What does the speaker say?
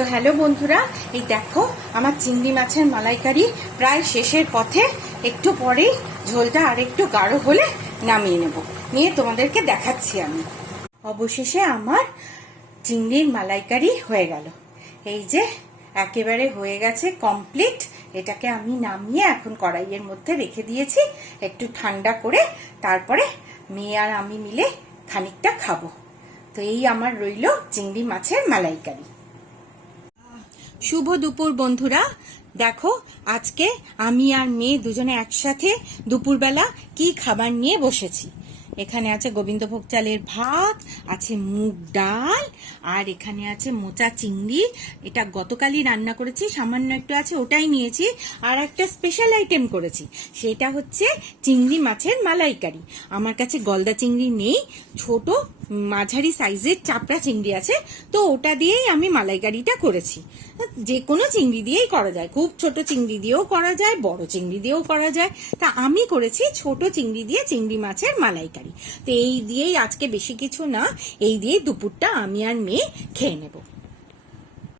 তো হ্যালো বন্ধুরা, এই দেখো আমার চিংড়ি মাছের মালাইকারি প্রায় শেষের পথে। একটু পরেই ঝোলটা আর একটু গাঢ় হলে নামিয়ে নেব, নিয়ে তোমাদেরকে দেখাচ্ছি আমি। অবশেষে আমার চিংড়ির মালাইকারি হয়ে গেল। এই যে একেবারে হয়ে গেছে, কমপ্লিট। এটাকে আমি নামিয়ে এখন কড়াইয়ের মধ্যে রেখে দিয়েছি একটু ঠান্ডা করে, তারপরে মেয়ে আর আমি মিলে খানিকটা খাবো। তো এই আমার রইল চিংড়ি মাছের মালাইকারি। শুভ দুপুর বন্ধুরা, দেখো আজকে আমি আর মেয়ে দুজনে একসাথে দুপুরবেলা কি খাবার নিয়ে বসেছি। এখানে আছে গোবিন্দভোগ চালের ভাত, আছে মুগ ডাল, আর এখানে আছে মোচা চিংড়ি। এটা গতকালই রান্না করেছি, সামান্য একটু আছে ওটাই নিয়েছি। আর একটা স্পেশাল আইটেম করেছি, সেটা হচ্ছে চিংড়ি মাছের মালাইকারি। আমার কাছে গলদা চিংড়ি নেই, ছোট মাঝারি সাইজের চাপড়া চিংড়ি আছে, তো ওটা দিয়েই আমি মালাইকারিটা করেছি। যে কোনো চিংড়ি দিয়েই করা যায়, খুব ছোট চিংড়ি দিয়েও করা যায়, বড় চিংড়ি দিয়েও করা যায়। তা আমি করেছি ছোট চিংড়ি দিয়ে চিংড়ি মাছের মালাইকারি। তো এই দিয়েই আজকে, বেশি কিছু না, এই দিয়েই দুপুরটা আমি আর মেয়ে খেয়ে নেব।